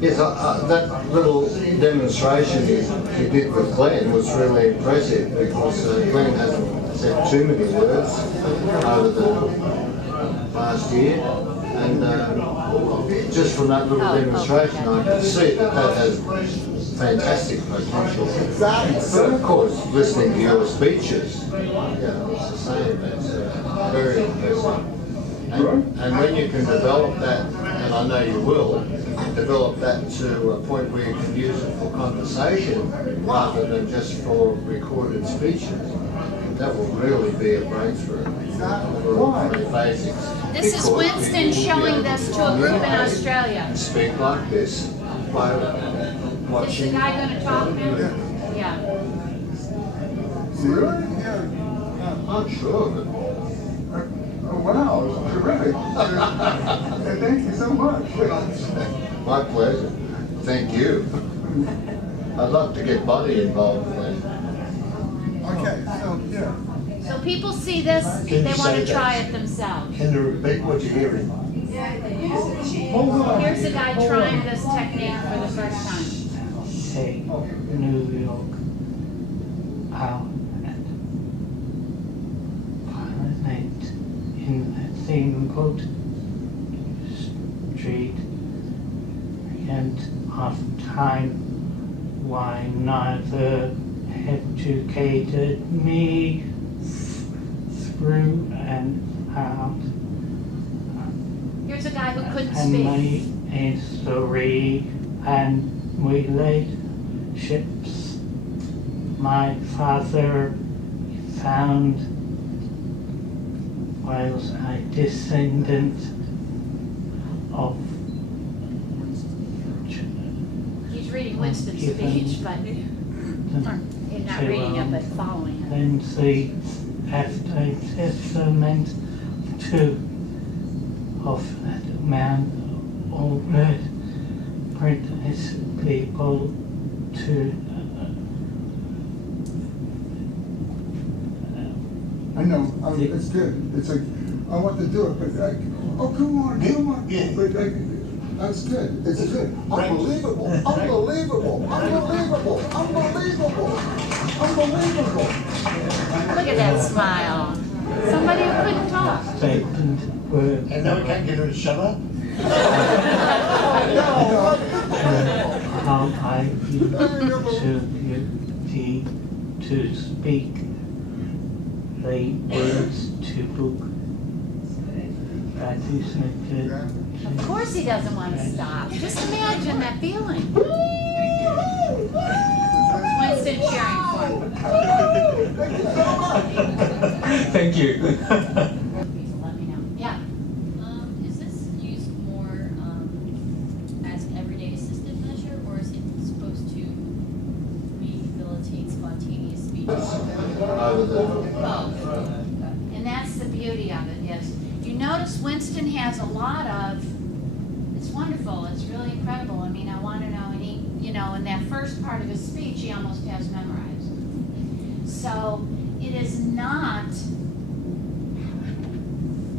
Yes, that little demonstration you did with Glenn was really impressive because Glenn hasn't said too many words over the last year, and just from that little demonstration I can see that that has fantastic potential. But of course, listening to your speeches, it's the same. It's very impressive. And when you can develop that, and I know you will, develop that to a point where you can use it for conversation rather than just for recorded speeches, that will really be a breakthrough for the basics. This is Winston showing this to a group in Australia. Speak like this by watching. Is the guy going to talk now? Yeah. Really? Yeah. I'm sure. Oh, wow, terrific. Thank you so much. My pleasure. Thank you. I'd love to get Buddy involved with that. Okay, so, yeah. So people see this, Can they you want say to that? try it themselves. Can you repeat what you're hearing? Hold on. Here's a guy trying this technique for the first time. Say New York out at Parliament in a single street, and of time why neither educated me through and out, Here's a guy who couldn't and my speak. history and relationships. My father found was a descendant of He's reading Winston's speech, but he's not reading it, but following it. Lindsley after testament to of that man already brings people to I know, it's good. It's like, I want to do it, but oh, come on. Yeah. But that's good. It's good. Unbelievable. Unbelievable. Look at that smile. Somebody who couldn't talk. statement were And now we can't get her to shut up? how I to speak the words to book. That is Of course he doesn't want to stop. Just imagine that feeling. Winston cheering for him. Thank you. Let me know. Yeah. Is this used more as an everyday assistive measure, or is it supposed to rehabilitate spontaneous speech? Both. And that's the beauty of it, is you notice Winston has a lot of, it's wonderful, it's really incredible. I mean, I want to know, and he, in that first part of his speech, he almost has memorized. So it is not,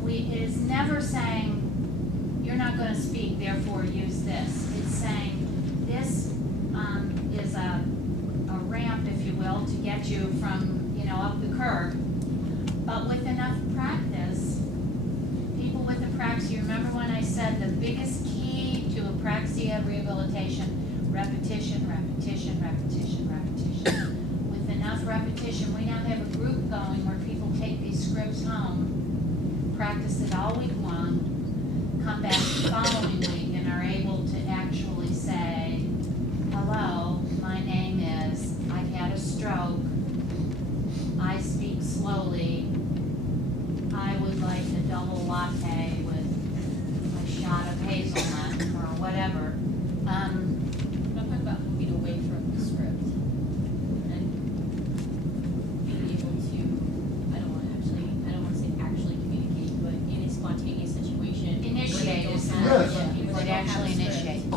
it is never saying, you're not going to speak, therefore use this. It's saying, this is a ramp, if you will, to get you from, up the curb. But with enough practice, people with apraxia, you remember when I said the biggest key to apraxia rehabilitation, repetition, repetition, repetition, repetition. With enough repetition, we now have a group going where people take these scripts home, practice it all week long, come back the following week and are able to actually say, hello, my name is, I've had a stroke, I speak slowly, I would like a double latte with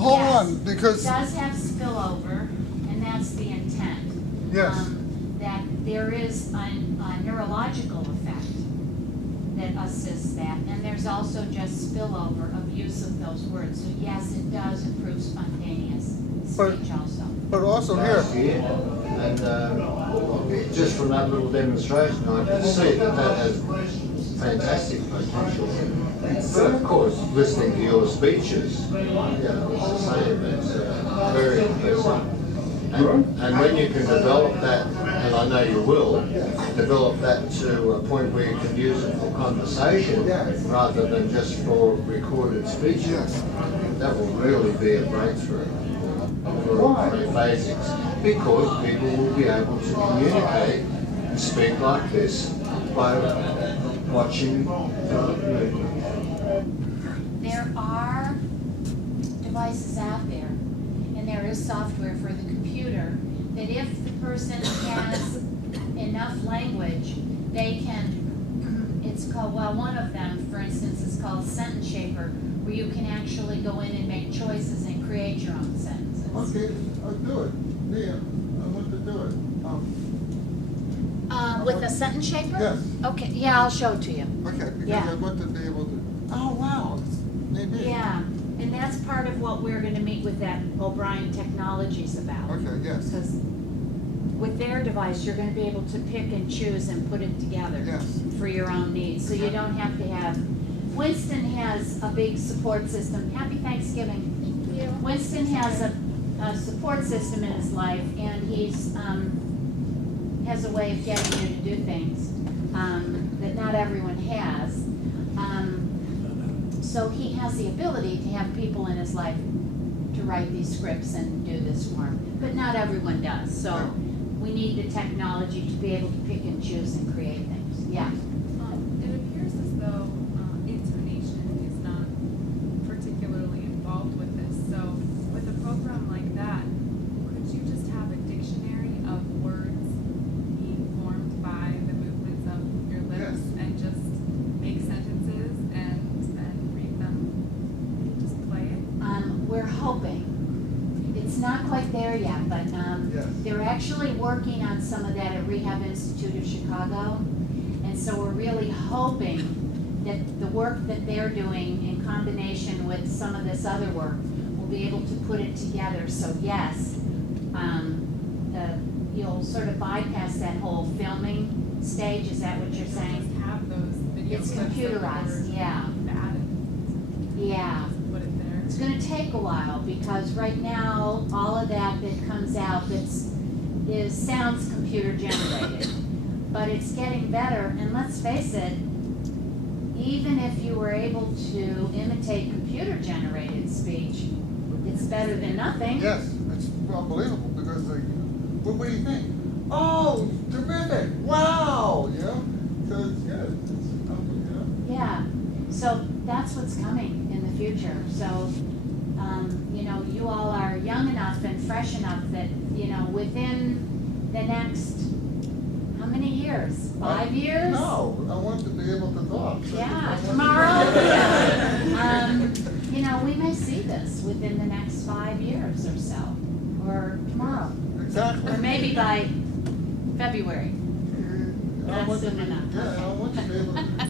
hold Yes. on, because, It does have spillover, and that's the intent. yes, That there is a neurological effect that assists that, and there's also just spillover of use of those words. So yes, it does improve spontaneous But- speech also. but also here, last year. And just from that little demonstration, I could see that that has fantastic potential. But of course, listening to your speeches, it's the same. It's very impressive. And when you can develop that, and I know you will, develop that to a point where you can use it for conversation rather than just for recorded speeches, yes. that will really be a breakthrough Why? for basics. Because people will be able to communicate and speak like this by watching movement. There are devices out there, and there is software for the computer, that if the person has enough language, they can, it's called, well, one of them, for instance, is called Sentence Shaper, where you can actually go in and make choices and create your own sentences. Okay, I'll do it. Yeah, I want to do it. With a Sentence Shaper? Yes. Okay, yeah, I'll show it to you. Okay, because Yeah. I want to be able to, oh, wow, maybe. Yeah, and that's part of what we're gonna meet with that O'Brien Technologies about. Okay, yes, Because with their device, you're gonna be able to pick and choose and put it together yes. for your own needs, so you don't have to have, Winston has a big support system. Happy Thanksgiving. Thank you. Winston has a support system in his life, and he's, has a way of getting you to do things, that not everyone has. So he has the ability to have people in his life to write these scripts and do this for him, but not everyone does, so we need the technology to be able to pick and choose and create things, yeah. It appears as though intonation is not particularly involved with this. So with a program like that, could you just have a dictionary of words being formed by the movements of your lips Yes. and just make sentences and read them, just play it? We're hoping. It's not quite there yet, but Yes. they're actually working on some of that at Rehab Institute of Chicago. And so we're really hoping that the work that they're doing in combination with some of this other work will be able to put it together. So yes, you'll sort of bypass that whole filming stage. Is that what you're saying? Just have those video It's clips of the computerized, words yeah. added, Yeah. put it there. It's gonna take a while, because right now, all of that comes out sounds computer generated. But it's getting better, and let's face it, even if you were able to imitate computer generated speech, it's better than nothing. Yes, it's unbelievable, because like, what do you think? Oh, terrific, wow, you know? So, yeah, it's, Yeah, so that's what's coming in the future. So, you all are young enough and fresh enough that, within the next, how many years? 5 years? No, I want to be able to talk. So I Yeah, want to- tomorrow. We may see this within the next 5 years or so, or tomorrow, Exactly. or maybe by February. I That's want to soon be- enough. Yeah, I want to be able to.